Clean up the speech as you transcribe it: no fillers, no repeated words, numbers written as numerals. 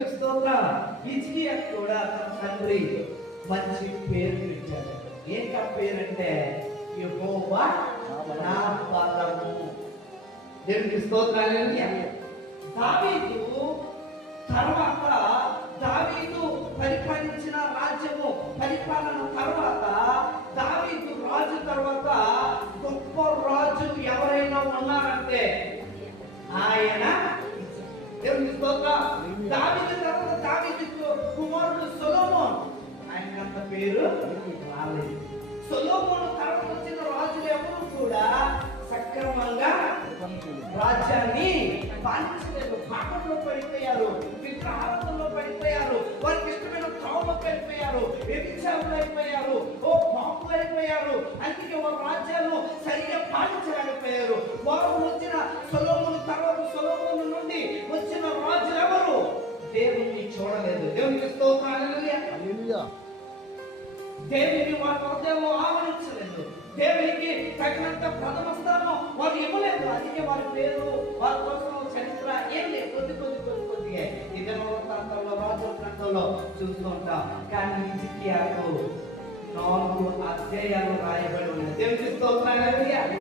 స్తోత్రం. హిజ్కియా కూడా తన తండ్రి మంచి పేరు పెట్టాడు. ఏంట పేరంటే యెహోవా నా బలము. దేవునికి స్తోత్రాలు. దావీదు తర్వాత దావీదు పరిపాలించిన రాజ్యము పరిపాలన తర్వాత దావీదు రాజు తర్వాత గొప్ప రాజు ఎవరైనా ఉన్నారంటే ఆయన. దేవునికి స్తోత్రం. దావీదు తర్వాత దావీదు కుమారుడు సొలొమోన్. ఆయనకంత పేరు రాలేదు. సొలొమోను తర్వాత వచ్చిన రాజులు ఎవరు కూడా సక్రమంగా రాజ్యాన్ని పాలించలేదు. పాపంలో పడిపోయారు, విగ్రహాలలో పడిపోయారు, వారికి ఇష్టమైన త్రోవకు వెళ్ళిపోయారు, వ్యభిచారులు అయిపోయారు, పాపులు అయిపోయారు. అందుకే వారి రాజ్యాలను సరిగ్గా పాలించలేకపోయారు. వారు వచ్చిన సొలొమోను తర్వాత సొలొమోను నుండి వచ్చిన రాజులు ఎవరు దేవుణ్ణి చూడలేదు. దేవునికి స్తోత్రం. హల్లెలూయా. దేవుని వారి హృదయంలో ఆవరించలేదు. దేవునికి తగినంత ప్రథమ స్థానం వారు ఇవ్వలేదు. అందుకే వారి పేరు వారి కోసం చరిత్ర ఏం లేదు. కొద్దిగా ఈ దినవృత్తాంతంలో రాజుల గ్రంథంలో చూస్తూ ఉంటాం. కానీ హిజ్కియాకు 4 అధ్యాయాలు రాయబడి ఉన్నాయి. దేవునికి స్తోత్రం.